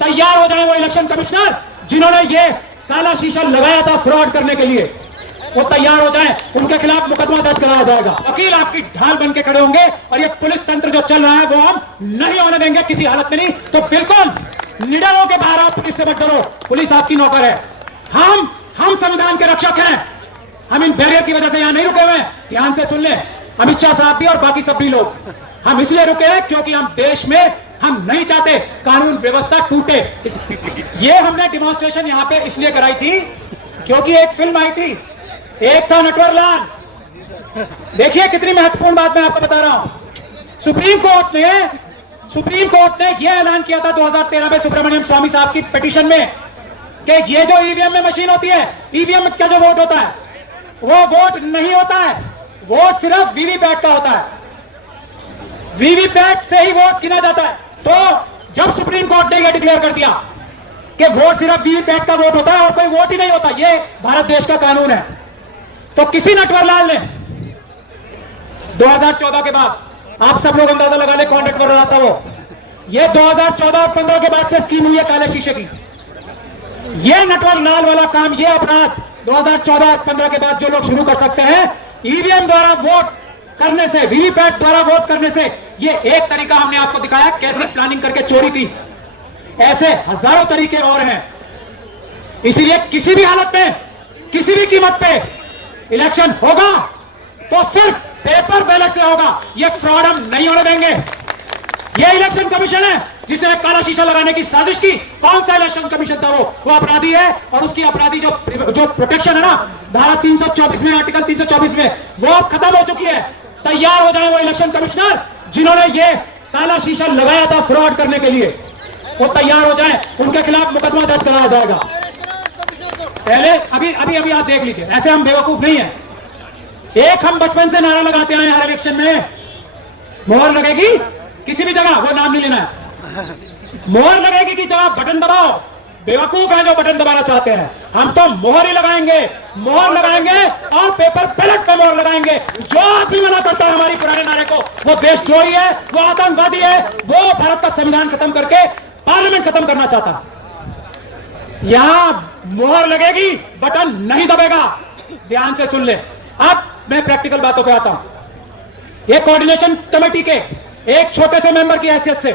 तैयार हो जाए वो इलेक्शन कमिश्नर जिन्होंने ये काला शीशा लगाया था फ्रॉड करने के लिए, वो तैयार हो जाए, उनके खिलाफ मुकदमा दर्ज कराया जाएगा। वकील आपकी ढाल बन के खड़े होंगे और ये पुलिस तंत्र जो चल रहा है वो हम नहीं होने देंगे किसी हालत में। नहीं तो बिल्कुल निडर होकर बाहर आओ, पुलिस से मत डरो, पुलिस आपकी नौकर है। हम संविधान के रक्षक हैं, हम इन बैरियर की वजह से यहां नहीं रुके हुए। ध्यान से सुन ले अमित शाह साहब भी और बाकी सब भी लोग, हम इसलिए रुके हैं क्योंकि हम देश में हम नहीं चाहते कानून व्यवस्था टूटे। ये हमने डिमॉन्स्ट्रेशन यहां पे इसलिए कराई थी क्योंकि एक फिल्म आई थी, एक था नटवरलाल। देखिए कितनी महत्वपूर्ण बात मैं आपको बता रहा हूं। सुप्रीम कोर्ट ने यह ऐलान किया था 2013 में सुब्रमण्यम स्वामी साहब की पिटीशन में कि ये जो ईवीएम में मशीन होती है, ईवीएम का जो वोट होता है वो वोट नहीं होता है, वोट सिर्फ वीवीपैट का होता है, वीवीपैट से ही वोट गिना जाता है। तो जब सुप्रीम कोर्ट ने यह डिक्लेयर कर दिया कि वोट सिर्फ वीवीपैट का वोट होता है और कोई वोट ही नहीं होता, ये भारत देश का कानून है, तो किसी नटवरलाल ने 2014 के बाद, आप सब लोग अंदाजा लगा ले कौन नटवरलाल था वो, ये 2014 और 15 के बाद से स्कीम हुई है काले शीशे की। ये नटवरलाल वाला काम, ये अपराध 2014 और 15 के बाद जो लोग शुरू कर सकते हैं ईवीएम द्वारा वोट करने से, वीवीपैट द्वारा वोट करने से, ये एक तरीका हमने आपको दिखाया कैसे प्लानिंग करके चोरी की। ऐसे हजारों तरीके और हैं। इसीलिए किसी भी हालत में, किसी भी कीमत पे इलेक्शन होगा तो सिर्फ पेपर बैलेट से होगा। ये फ्रॉड हम नहीं होने देंगे। ये इलेक्शन कमीशन है जिसने काला शीशा लगाने की साजिश की। कौन सा इलेक्शन कमीशन था वो अपराधी है, और उसकी अपराधी जो प्रोटेक्शन है ना धारा 324 में, आर्टिकल 324 में, वो अब खत्म हो चुकी है। तैयार हो जाए वो इलेक्शन कमिश्नर जिन्होंने ये काला शीशा लगाया था फ्रॉड करने के लिए, वो तैयार हो जाए, उनके खिलाफ मुकदमा दर्ज कराया जाएगा। पहले अभी आप देख लीजिए, ऐसे हम बेवकूफ नहीं है। एक हम बचपन से नारा लगाते आए हर इलेक्शन में, मोहर लगेगी किसी भी जगह, वो नाम नहीं लेना है, मोहर लगेगी कि जब आप बटन दबाओ, बेवकूफ है जो बटन दबाना चाहते हैं। हम तो मोहर ही लगाएंगे, मोहर लगाएंगे और पेपर बैलेट पे मोहर लगाएंगे। जो आदमी मना करता है हमारी पुराने नारे को, वो देशद्रोही है, वो आतंकवादी है, वो भारत का संविधान खत्म करके पार्लियामेंट खत्म करना चाहता। यहां मोहर लगेगी, बटन नहीं दबेगा। ध्यान से सुन ले। अब मैं प्रैक्टिकल बातों पे आता हूं। ये कोऑर्डिनेशन कमेटी के एक छोटे से मेंबर की हैसियत से,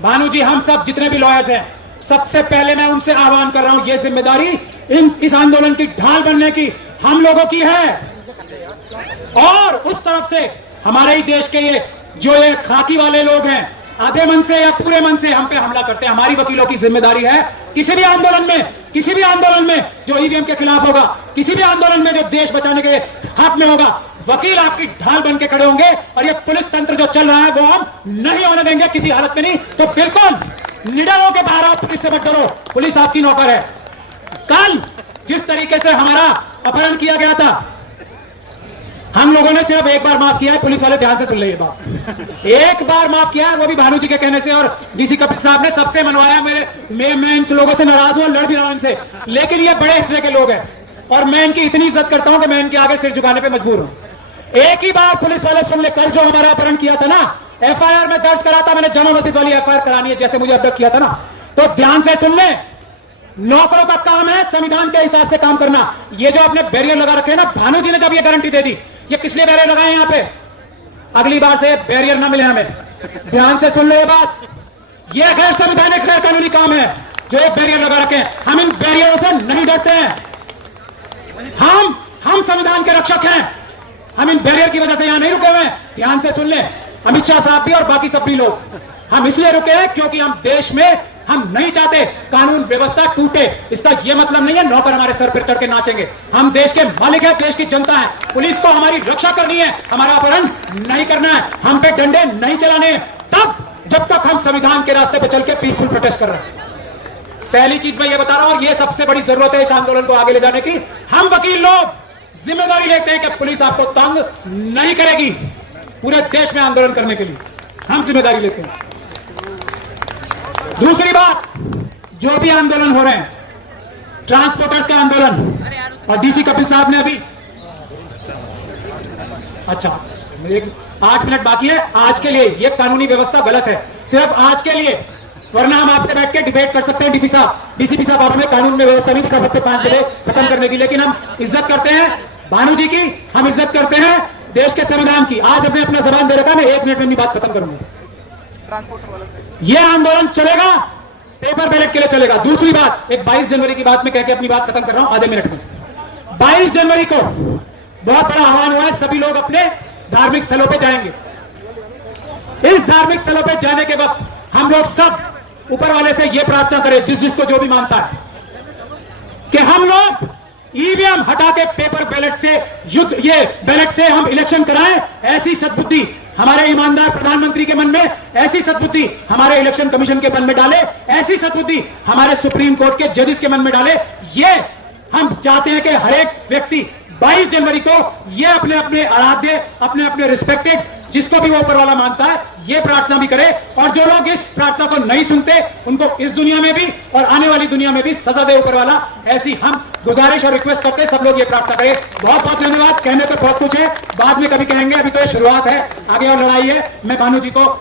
भानु जी, हम सब जितने भी लॉयर्स हैं, सबसे पहले मैं उनसे आह्वान कर रहा हूं, ये जिम्मेदारी इस आंदोलन की ढाल बनने की हम लोगों की है। और उस तरफ से हमारे ही देश के ये खाकी वाले लोग हैं, आधे मन से या पूरे मन से हम पे हमला करते हैं। हमारी वकीलों की जिम्मेदारी है किसी भी आंदोलन में जो ईवीएम के खिलाफ होगा, किसी भी आंदोलन में जो देश बचाने के हक में होगा, वकील आपकी ढाल बन के खड़े होंगे। और ये पुलिस तंत्र जो चल रहा है वो हम नहीं होने देंगे किसी हालत में। नहीं तो बिल्कुल निडर होकर बाहर आओ, पुलिस से मत डरो, पुलिस आपकी नौकर है। कल जिस तरीके से हमारा अपहरण किया गया था, हम लोगों ने सिर्फ एक बार माफ किया है। पुलिस वाले ध्यान से सुन ले, बात एक बार माफ किया है, वो भी भानु जी के कहने से, और डीसी कपिल साहब ने सबसे मनवाया। मैं इन लोगों से नाराज हूं, लड़ भी रहा हूं इनसे, लेकिन ये बड़े हृदय के लोग हैं और मैं इनकी इतनी इज्जत करता हूं कि मैं इनके आगे सिर झुकाने पे मजबूर हूं। एक ही बार पुलिस वाले सुन ले, कल जो हमारा अपहरण किया था ना, एफआईआर में दर्ज करा था मैंने, जामा मस्जिद वाली एफआईआर करानी है जैसे मुझे अबडक्ट किया था ना। तो ध्यान से सुन ले, नौकरों का काम है संविधान के हिसाब से काम करना। ये जो आपने बैरियर लगा रखे हैं ना, भानु जी ने जब ये गारंटी दे दी, ये किस लिए बैरियर लगाए यहां पे, अगली बार से बैरियर ना मिले हमें। ध्यान से सुन ले ये बात, ये गैर संवैधानिक गैर कानूनी काम है जो एक बैरियर लगा रखे हैं। हम इन बैरियरों से नहीं डरते हैं। हम संविधान के रक्षक हैं, हम इन बैरियर की वजह से यहां नहीं रुके हुए। ध्यान से सुन ले अमित शाह साहब भी और बाकी सब भी लोग, हम इसलिए रुके हैं क्योंकि हम देश में हम नहीं चाहते कानून व्यवस्था टूटे। इसका यह मतलब नहीं है नौकर हमारे सर पर चढ़ के नाचेंगे। हम देश के मालिक हैं, देश की जनता है। पुलिस को हमारी रक्षा करनी है, हमारा अपहरण नहीं करना है, हम पे डंडे नहीं चलाने, तब जब तक हम संविधान के रास्ते पर चल के पीसफुल प्रोटेस्ट कर रहे हैं। पहली चीज मैं ये बता रहा हूं, और ये सबसे बड़ी जरूरत है इस आंदोलन को आगे ले जाने की। हम वकील लोग जिम्मेदारी लेते हैं कि पुलिस आपको तंग नहीं करेगी। पूरे देश में आंदोलन करने के लिए हम जिम्मेदारी लेते हैं। दूसरी बात, जो भी आंदोलन हो रहे हैं, ट्रांसपोर्टर्स का आंदोलन, और डीसी कपिल साहब ने अभी, अच्छा 8 मिनट बाकी है। आज के लिए ये कानूनी व्यवस्था गलत है, सिर्फ आज के लिए वरना हम आपसे बैठ के डिबेट कर सकते हैं। डीसीपी साहब आप हमें कानून में व्यवस्था नहीं दिखा सकते 5 बजे खत्म करने की, लेकिन हम इज्जत करते हैं भानु जी की, हम इज्जत करते हैं देश के संविधान की। आज हमने अपना जबान दे रखा, मैं 1 मिनट में अपनी बात खत्म करूंगा। यह आंदोलन चलेगा, पेपर बैलेट के लिए चलेगा। दूसरी बात, एक 22 जनवरी की बात में कहकर अपनी बात खत्म कर रहा हूं आधे मिनट में। 22 जनवरी को बहुत बड़ा आह्वान हुआ है, सभी लोग अपने धार्मिक स्थलों पे जाएंगे। इस धार्मिक स्थलों पे जाने के वक्त हम लोग सब ऊपर वाले से यह प्रार्थना करें, जिसको जो भी मानता है, कि हम लोग ईवीएम हटा के पेपर बैलेट से ये बैलेट से हम इलेक्शन कराएं। ऐसी सद्बुद्धि हमारे ईमानदार प्रधानमंत्री के मन में, ऐसी सद्बुद्धि हमारे इलेक्शन कमीशन के मन में डाले, ऐसी सद्बुद्धि हमारे सुप्रीम कोर्ट के जजेस के मन में डाले। ये हम चाहते हैं कि हर एक व्यक्ति 22 जनवरी को ये अपने अपने आराध्य, अपने अपने रिस्पेक्टेड, जिसको भी वो ऊपर वाला मानता है, ये प्रार्थना भी करे। और जो लोग इस प्रार्थना को नहीं सुनते, उनको इस दुनिया में भी और आने वाली दुनिया में भी सजा दे ऊपर वाला, ऐसी हम गुजारिश और रिक्वेस्ट करते हैं। सब लोग ये प्रार्थना करें। बहुत बहुत धन्यवाद। कहने तो बहुत कुछ है, बाद में कभी कहेंगे, अभी तो ये शुरुआत है, आगे और लड़ाई है। मैं भानु जी को